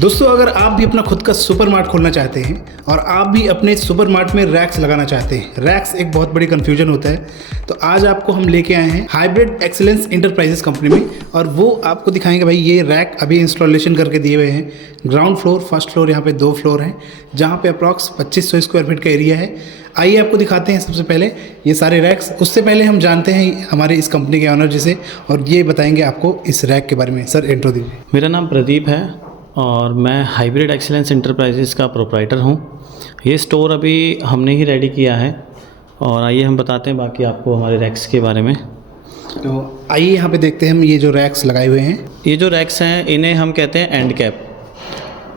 दोस्तों, अगर आप भी अपना खुद का सुपरमार्ट खोलना चाहते हैं और आप भी अपने सुपरमार्ट में रैक्स लगाना चाहते हैं, रैक्स एक बहुत बड़ी कंफ्यूजन होता है, तो आज आपको हम लेके आए हैं हाइब्रिड एक्सीलेंस इंटरप्राइजेस कंपनी में और वो आपको दिखाएंगे। भाई ये रैक अभी इंस्टॉलेशन करके दिए हुए हैं। ग्राउंड फ्लोर, फर्स्ट फ्लोर, यहाँ पे 2 फ्लोर हैं जहाँ पे अप्रॉक्स 2500 स्क्वायर फीट का एरिया है। आइए आपको दिखाते हैं सबसे पहले ये सारे रैक्स। उससे पहले हम जानते हैं हमारे इस कंपनी के ऑनर जी से और ये बताएंगे आपको इस रैक के बारे में। सर, इंट्रो दीजिए। मेरा नाम प्रदीप है और मैं हाइब्रिड एक्सीलेंस इंटरप्राइजेस का प्रोप्राइटर हूँ। ये स्टोर अभी हमने ही रेडी किया है और आइए हम बताते हैं बाकी आपको हमारे रैक्स के बारे में। तो आइए यहाँ पे देखते हैं हम ये जो रैक्स लगाए हुए हैं। ये जो रैक्स हैं इन्हें हम कहते हैं एंड कैप,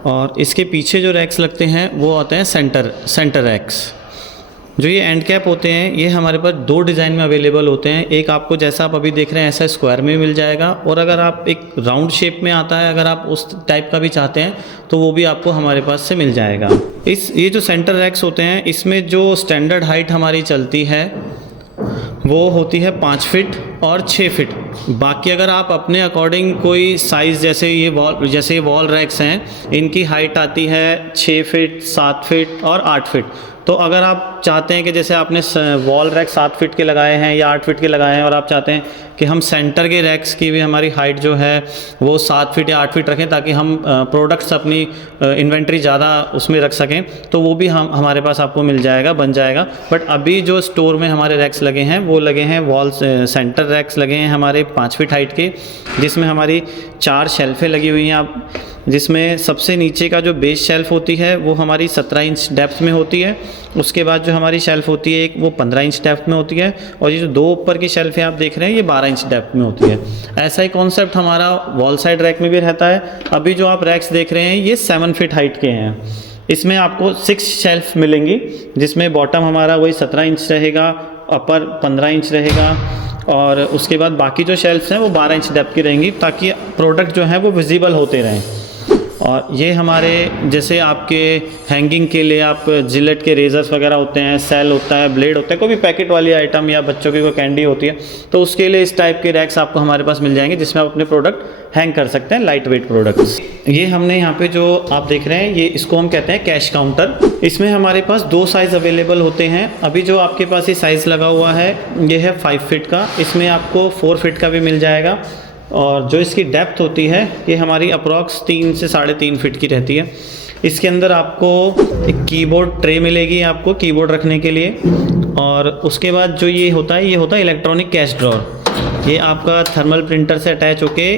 और इसके पीछे जो रैक्स लगते हैं वो आते हैं सेंटर रैक्स। जो ये एंड कैप होते हैं ये हमारे पास 2 डिज़ाइन में अवेलेबल होते हैं। एक आपको जैसा आप अभी देख रहे हैं ऐसा स्क्वायर में मिल जाएगा, और अगर आप एक राउंड शेप में आता है, अगर आप उस टाइप का भी चाहते हैं तो वो भी आपको हमारे पास से मिल जाएगा। ये जो सेंटर रैक्स होते हैं इसमें जो स्टैंडर्ड हाइट हमारी चलती है वो होती है 5 फीट और 6 फीट। बाकी अगर आप अपने अकॉर्डिंग कोई साइज़, जैसे ये वॉल रैक्स हैं, इनकी हाइट आती है 6 फीट, 7 फीट और 8 फीट। तो अगर आप चाहते हैं कि जैसे आपने वॉल रैक 7 फीट के लगाए हैं या 8 फीट के लगाए हैं और आप चाहते हैं कि हम सेंटर के रैक्स की भी हमारी हाइट जो है वो 7 फीट या 8 फीट रखें ताकि हम प्रोडक्ट्स अपनी इन्वेंट्री ज़्यादा उसमें रख सकें, तो वो भी हमारे पास आपको मिल जाएगा, बन जाएगा। बट अभी जो स्टोर में हमारे रैक्स लगे हैं वो लगे हैं वॉल सेंटर रैक्स लगे हैं हमारे 5 फीट हाइट के, जिसमें हमारी 4 शेल्फें लगी हुई हैं। आप जिसमें सबसे नीचे का जो बेस शेल्फ होती है वो हमारी 17 इंच डेप्थ में होती है। उसके बाद जो हमारी शेल्फ होती है एक वो 15 इंच डेप्थ में होती है, और ये जो 2 ऊपर की शेल्फें आप देख रहे हैं ये 12 इंच डेप्थ में होती है। ऐसा ही कॉन्सेप्ट हमारा वॉल साइड रैक में भी रहता है। अभी जो आप रैक्स देख रहे हैं ये 7 फीट हाइट के हैं। इसमें आपको 6 शेल्फ मिलेंगी, जिसमें बॉटम हमारा वही 17 इंच रहेगा, अपर 15 इंच रहेगा, और उसके बाद बाकी जो शेल्फ्स हैं वो 12 इंच डेप्थ की रहेंगी ताकि प्रोडक्ट जो है वो विजिबल होते रहें। और ये हमारे जैसे आपके हैंगिंग के लिए आप जिलेट के रेजर्स वगैरह होते हैं, सेल होता है, ब्लेड होता है, कोई भी पैकेट वाली आइटम या बच्चों की कोई कैंडी होती है, तो उसके लिए इस टाइप के रैक्स आपको हमारे पास मिल जाएंगे जिसमें आप अपने प्रोडक्ट हैंग कर सकते हैं, लाइट वेट प्रोडक्ट्स। ये हमने यहाँ पे जो आप देख रहे हैं ये इसको हम कहते हैं कैश काउंटर। इसमें हमारे पास 2 साइज़ अवेलेबल होते हैं। अभी जो आपके पास ये साइज़ लगा हुआ है ये है 5 फीट का, इसमें आपको 4 फीट का भी मिल जाएगा, और जो इसकी डेप्थ होती है ये हमारी अप्रॉक्स 3 से 3.5 फीट की रहती है। इसके अंदर आपको एक कीबोर्ड ट्रे मिलेगी आपको कीबोर्ड रखने के लिए, और उसके बाद जो ये होता है इलेक्ट्रॉनिक कैश ड्रॉर। ये आपका थर्मल प्रिंटर से अटैच होके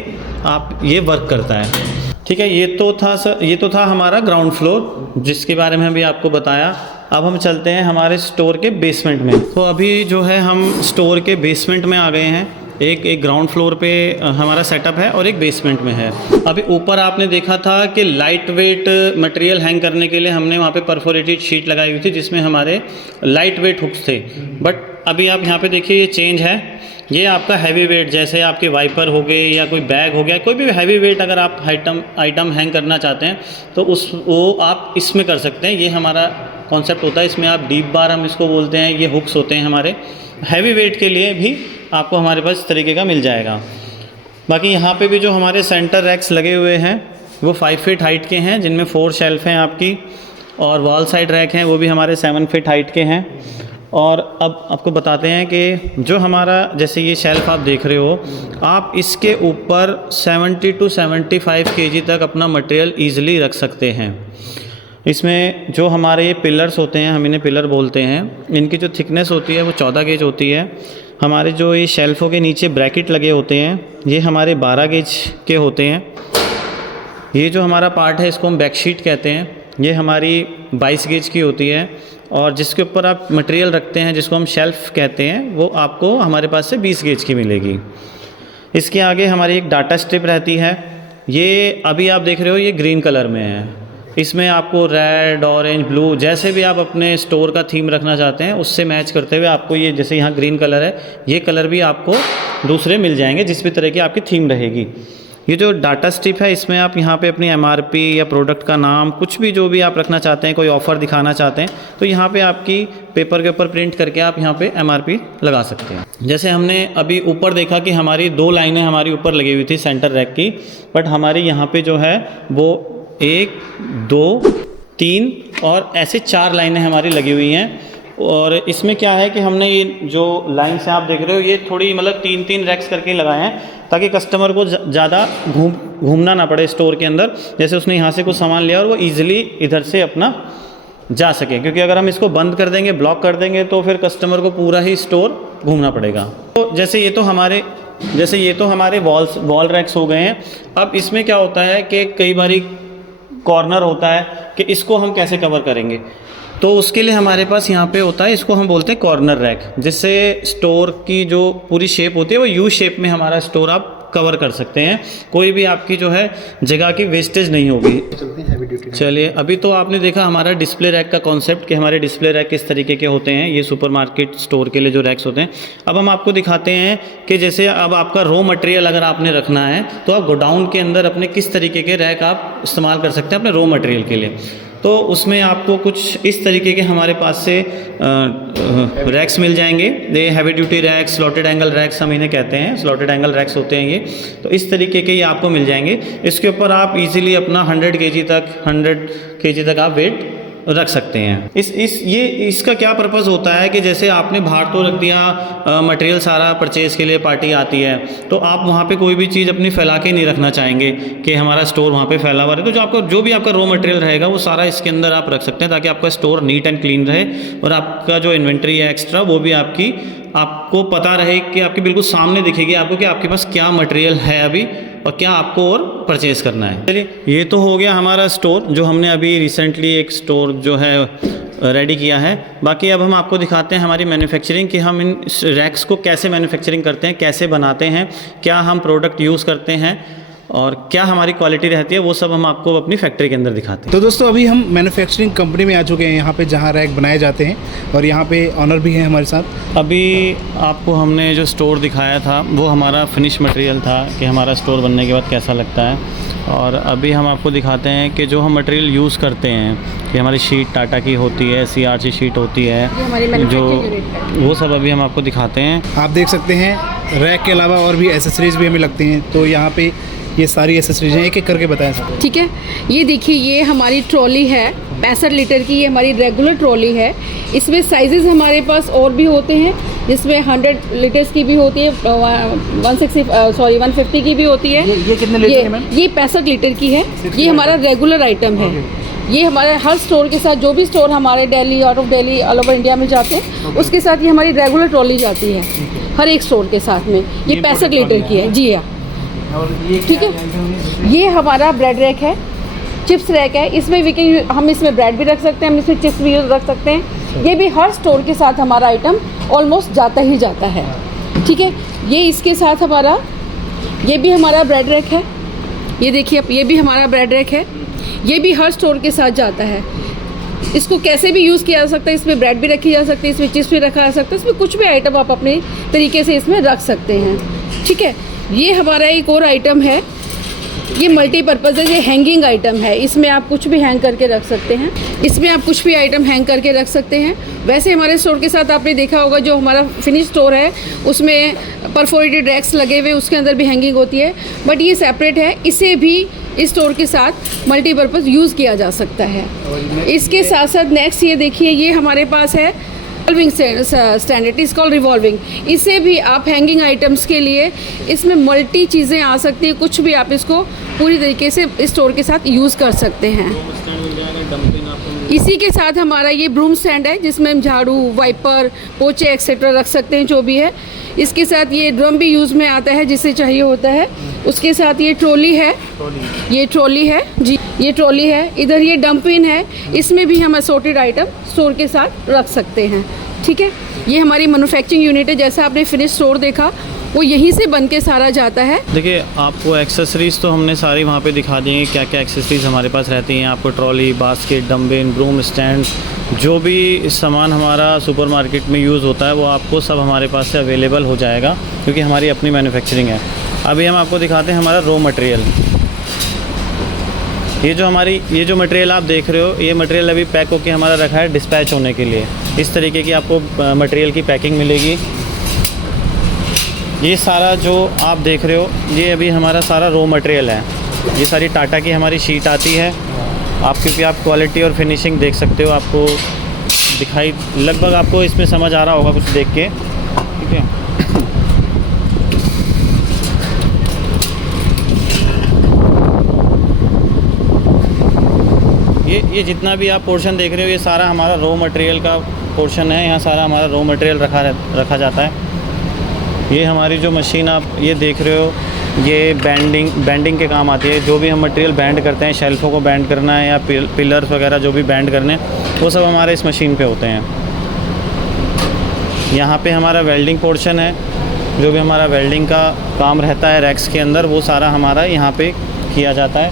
ये वर्क करता है। ठीक है, ये तो था हमारा ग्राउंड फ्लोर जिसके बारे में भी आपको बताया। अब हम चलते हैं हमारे स्टोर के बेसमेंट में। तो अभी जो है हम स्टोर के बेसमेंट में आ गए हैं। एक ग्राउंड फ्लोर पे हमारा सेटअप है और एक बेसमेंट में है। अभी ऊपर आपने देखा था कि लाइट वेट मटेरियल हैंग करने के लिए हमने वहाँ पे परफोरेटेड शीट लगाई हुई थी जिसमें हमारे लाइट वेट हुक्स थे। बट अभी आप यहाँ पे देखिए ये चेंज है, ये आपका हैवी वेट, जैसे आपके वाइपर हो गए या कोई बैग हो गया, कोई भी हैवी वेट अगर आप आइटम हैंग करना चाहते हैं तो वो आप इसमें कर सकते हैं। ये हमारा कॉन्सेप्ट होता है। इसमें आप डीप बार हम इसको बोलते हैं, ये हुक्स होते हैं हमारे हैवी वेट के लिए भी आपको हमारे पास इस तरीके का मिल जाएगा। बाकी यहाँ पे भी जो हमारे सेंटर रैक्स लगे हुए हैं वो 5 फीट हाइट के हैं, जिनमें 4 शेल्फ हैं आपकी, और वॉल साइड रैक हैं वो भी हमारे 7 फीट हाइट के हैं। और अब आपको बताते हैं कि जो हमारा जैसे ये शेल्फ आप देख रहे हो, आप इसके ऊपर 70 to 75 kg तक अपना मटेरियल ईजिली रख सकते हैं। इसमें जो हमारे ये पिलर्स होते हैं, हम इन्हें पिलर बोलते हैं, इनकी जो थिकनेस होती है वो 14 गेज होती है। हमारे जो ये शेल्फ़ों के नीचे ब्रैकेट लगे होते हैं ये हमारे 12 गेज के होते हैं। ये जो हमारा पार्ट है इसको हम बैकशीट कहते हैं, ये हमारी 22 गेज की होती है, और जिसके ऊपर आप मटेरियल रखते हैं जिसको हम शेल्फ़ कहते हैं वो आपको हमारे पास से 20 गेज की मिलेगी। इसके आगे हमारी एक डाटा स्ट्रिप रहती है, ये अभी आप देख रहे हो ये ग्रीन कलर में है। इसमें आपको रेड, ऑरेंज, ब्लू जैसे भी आप अपने स्टोर का थीम रखना चाहते हैं उससे मैच करते हुए आपको ये, जैसे यहाँ ग्रीन कलर है, ये कलर भी आपको दूसरे मिल जाएंगे जिस भी तरह की आपकी थीम रहेगी। ये जो डाटा स्ट्रिप है इसमें आप यहाँ पे अपनी MRP या प्रोडक्ट का नाम कुछ भी जो भी आप रखना चाहते हैं, कोई ऑफ़र दिखाना चाहते हैं तो यहाँ पे आपकी पेपर के ऊपर प्रिंट करके आप यहाँ पे MRP लगा सकते हैं। जैसे हमने अभी ऊपर देखा कि हमारी 2 लाइनें हमारी ऊपर लगी हुई थी सेंटर रैक की, बट हमारी यहाँ पे जो है वो 1 2 3 और ऐसे 4 लाइनें हमारी लगी हुई हैं। और इसमें क्या है कि हमने ये जो लाइन से आप देख रहे हो ये थोड़ी मतलब 3-3 रैक्स करके लगाए हैं ताकि कस्टमर को ज़्यादा घूमना ना पड़े स्टोर के अंदर। जैसे उसने यहाँ से कुछ सामान लिया और वो ईजिली इधर से अपना जा सके, क्योंकि अगर हम इसको बंद कर देंगे, ब्लॉक कर देंगे तो फिर कस्टमर को पूरा ही स्टोर घूमना पड़ेगा। तो जैसे ये तो हमारे वॉल रैक्स हो गए हैं। अब इसमें क्या होता है कि कई बारी कॉर्नर होता है कि इसको हम कैसे कवर करेंगे, तो उसके लिए हमारे पास यहाँ पे होता है, इसको हम बोलते हैं कॉर्नर रैक, जिससे स्टोर की जो पूरी शेप होती है वो यू शेप में हमारा स्टोर आप कवर कर सकते हैं। कोई भी आपकी जो है जगह की वेस्टेज नहीं होगी। चलिए, अभी तो आपने देखा हमारा डिस्प्ले रैक का कॉन्सेप्ट कि हमारे डिस्प्ले रैक किस तरीके के होते हैं, ये सुपरमार्केट स्टोर के लिए जो रैक्स होते हैं। अब हम आपको दिखाते हैं कि जैसे अब आपका रॉ मटेरियल अगर आपने रखना है तो आप गोडाउन के अंदर अपने किस तरीके के रैक आप इस्तेमाल कर सकते हैं अपने रॉ मटेरियल के लिए। तो उसमें आपको कुछ इस तरीके के हमारे पास से रैक्स मिल जाएंगे। ये heavy duty racks, slotted angle racks हम इन्हें कहते हैं, स्लॉटेड एंगल रैक्स होते हैं ये। तो इस तरीके के ये आपको मिल जाएंगे। इसके ऊपर आप इजीली अपना 100 kg तक आप वेट रख सकते हैं। इसका क्या पर्पज़ होता है कि जैसे आपने बाहर तो रख दिया मटेरियल सारा परचेज़ के लिए, पार्टी आती है तो आप वहाँ पे कोई भी चीज़ अपनी फैला के नहीं रखना चाहेंगे कि हमारा स्टोर वहाँ पे फैला हुआ रहे। तो जो भी आपका रॉ मटेरियल रहेगा वो सारा इसके अंदर आप रख सकते हैं ताकि आपका स्टोर नीट एंड क्लीन रहे और आपका जो इन्वेंट्री है एक्स्ट्रा वो भी आपको पता रहे कि आपके बिल्कुल सामने दिखेगी आपको कि आपके पास क्या मटेरियल है अभी और क्या आपको और परचेज़ करना है। चलिए, ये तो हो गया हमारा स्टोर, जो हमने अभी रिसेंटली एक स्टोर जो है रेडी किया है। बाकी अब हम आपको दिखाते हैं हमारी मैन्युफैक्चरिंग कि हम इन रैक्स को कैसे मैन्युफैक्चरिंग करते हैं, कैसे बनाते हैं, क्या हम प्रोडक्ट यूज़ करते हैं और क्या हमारी क्वालिटी रहती है, वो सब हम आपको अपनी फैक्ट्री के अंदर दिखाते हैं। तो दोस्तों, अभी हम मैन्युफैक्चरिंग कंपनी में आ चुके हैं, यहाँ पे जहाँ रैक बनाए जाते हैं, और यहाँ पे ऑनर भी है हमारे साथ। अभी आपको हमने जो स्टोर दिखाया था वो हमारा फिनिश मटेरियल था कि हमारा स्टोर बनने के बाद कैसा लगता है। और अभी हम आपको दिखाते हैं कि जो हम मटेरियल यूज़ करते हैं कि हमारी शीट टाटा की होती है, CRC शीट होती है, जो वो सब अभी हम आपको दिखाते हैं। आप देख सकते हैं रैक के अलावा और भी एसेसरीज़ भी हमें लगती हैं, तो यहाँ पे ये सारी एसेसरीज हैं, एक एक करके बताएं सर। ठीक है, ये देखिए, ये हमारी ट्रॉली है 65 लीटर की, ये हमारी रेगुलर ट्रॉली है। इसमें साइजेस हमारे पास और भी होते हैं, जिसमें 100 लीटर्स की भी होती है, 150 की भी होती है। ये कितने लीटर की मैम? ये 65 लीटर की है। ये हमारा रेगुलर आइटम है। ये हमारे हर स्टोर के साथ, जो भी स्टोर हमारे Delhi, out of Delhi, all over India में जाते हैं, उसके साथ ये हमारी रेगुलर ट्रॉली जाती है हर एक स्टोर के साथ में। ये 65 लीटर की है जी हाँ। ठीक है, ये हमारा ब्रेड रैक है, चिप्स रैक है। इसमें हम इसमें ब्रेड भी रख सकते हैं, हम इसमें चिप्स भी रख सकते हैं। ये भी हर स्टोर के साथ हमारा आइटम ऑलमोस्ट जाता ही जाता है। ठीक है, ये इसके साथ हमारा, ये भी हमारा ब्रेड रैक है। ये देखिए, ये भी हमारा ब्रेड रैक है, ये भी हर स्टोर के साथ जाता है। इसको कैसे भी यूज़ किया जा सकता है, इसमें ब्रेड भी रखी जा सकती है, इसमें चिप्स भी रखा जा सकता है, इसमें कुछ भी आइटम आप अपने तरीके से इसमें रख सकते हैं। ठीक है, ये हमारा एक और आइटम है, ये मल्टीपर्पज़ है, ये हैंगिंग आइटम है। इसमें आप कुछ भी हैंग करके रख सकते हैं, इसमें आप कुछ भी आइटम हैंग करके रख सकते हैं। वैसे हमारे स्टोर के साथ आपने देखा होगा, जो हमारा फिनिश स्टोर है उसमें परफोरेटेड रैक्स लगे हुए, उसके अंदर भी हैंगिंग होती है, बट ये सेपरेट है। इसे भी इस स्टोर के साथ मल्टीपर्पज़ यूज़ किया जा सकता है। इसके साथ साथ नेक्स्ट ये देखिए, ये हमारे पास है revolving stand, is called revolving. इसे भी आप हैंगिंग आइटम्स के लिए, इसमें मल्टी चीज़ें आ सकती हैं, कुछ भी आप इसको पूरी तरीके से स्टोर के साथ यूज़ कर सकते हैं। इसी के साथ हमारा ये ब्रूम स्टैंड है, जिसमें हम झाड़ू, वाइपर, पोचे एक्सेट्रा रख सकते हैं, जो भी है। इसके साथ ये ड्रम भी यूज़ में आता है, जिससे चाहिए होता है। उसके साथ ये ट्रॉली है, ये ट्रॉली है जी, ये ट्रॉली है। इधर ये डंपिन है, इसमें भी हम असॉर्टेड आइटम स्टोर के साथ रख सकते हैं। ठीक है, ये हमारी मैन्युफैक्चरिंग यूनिट है। जैसा आपने फिनिश स्टोर देखा, वो यहीं से बन के सारा जाता है। देखिए, आपको एक्सेसरीज़ तो हमने सारी वहाँ पे दिखा दी हैं, क्या क्या एक्सेसरीज़ हमारे पास रहती हैं। आपको ट्रॉली, बास्केट, डंबिन, ब्रूम स्टैंड, जो भी सामान हमारा सुपरमार्केट में यूज़ होता है वो आपको सब हमारे पास से अवेलेबल हो जाएगा, क्योंकि हमारी अपनी मैन्युफैक्चरिंग है। अभी हम आपको दिखाते हैं हमारा रॉ मटेरियल। ये जो मटेरियल आप देख रहे हो, ये मटेरियल अभी पैक होके हमारा रखा है डिस्पैच होने के लिए। इस तरीके की आपको मटेरियल की पैकिंग मिलेगी। ये सारा जो आप देख रहे हो, ये अभी हमारा सारा रॉ मटेरियल है। ये सारी टाटा की हमारी शीट आती है, आप क्योंकि आप क्वालिटी और फिनिशिंग देख सकते हो, आपको दिखाई लगभग आपको इसमें समझ आ रहा होगा कुछ देख के, ठीक है। ये जितना भी आप पोर्शन देख रहे हो ये सारा हमारा रॉ मटेरियल का पोर्शन है। यहाँ सारा हमारा रॉ मटेरियल रखा जाता है। ये हमारी जो मशीन आप ये देख रहे हो ये बैंडिंग के काम आती है। जो भी हम मटेरियल बैंड करते हैं, शेल्फ़ों को बैंड करना है या पिलर्स वगैरह जो भी बैंड करने, वो सब हमारे इस मशीन पे होते हैं। यहाँ पे हमारा वेल्डिंग पोर्शन है, जो भी हमारा वेल्डिंग का काम रहता है रैक्स के अंदर, वो सारा हमारा यहाँ पे किया जाता है।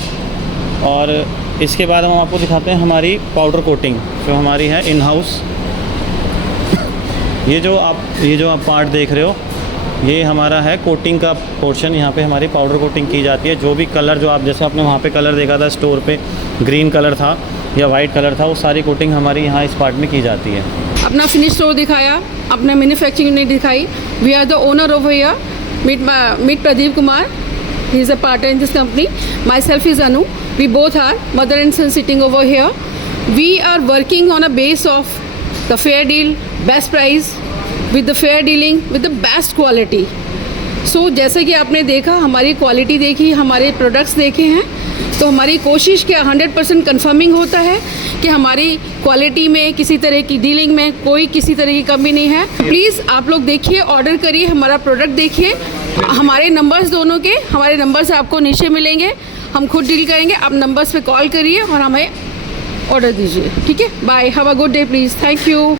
और इसके बाद हम आपको दिखाते हैं हमारी पाउडर कोटिंग जो हमारी है इन हाउस। ये जो आप पार्ट देख रहे हो ये हमारा है कोटिंग का पोर्शन। यहाँ पे हमारी पाउडर कोटिंग की जाती है। जो भी कलर जो आप जैसे आपने वहाँ पे कलर देखा था स्टोर पे, ग्रीन कलर था या वाइट कलर था, वो सारी कोटिंग हमारी यहाँ इस पार्ट में की जाती है। अपना फिनिश स्टोर दिखाया, अपना मैन्युफैक्चरिंग यूनिट दिखाई। We are the owner of here. Meet Pradeep Kumar, he is a partner in this company. Myself is Anu. We both are mother and son sitting over here. We are working on a base of the fair deal, best price, with the fair dealing, with the best quality. So जैसे कि आपने देखा, हमारी quality देखी, हमारे products देखे हैं, तो हमारी कोशिश क्या 100% कंफर्मिंग होता है कि हमारी क्वालिटी में किसी तरह की डीलिंग में कोई किसी तरह की कमी नहीं है। प्लीज़ आप लोग देखिए, ऑर्डर करिए, हमारा प्रोडक्ट देखिए। हमारे नंबर्स दोनों के, हमारे नंबर्स आपको नीचे मिलेंगे। हम खुद डील करेंगे, आप नंबर्स पे कॉल करिए और हमें ऑर्डर दीजिए, ठीक है। Bye, have a good day please, thank you.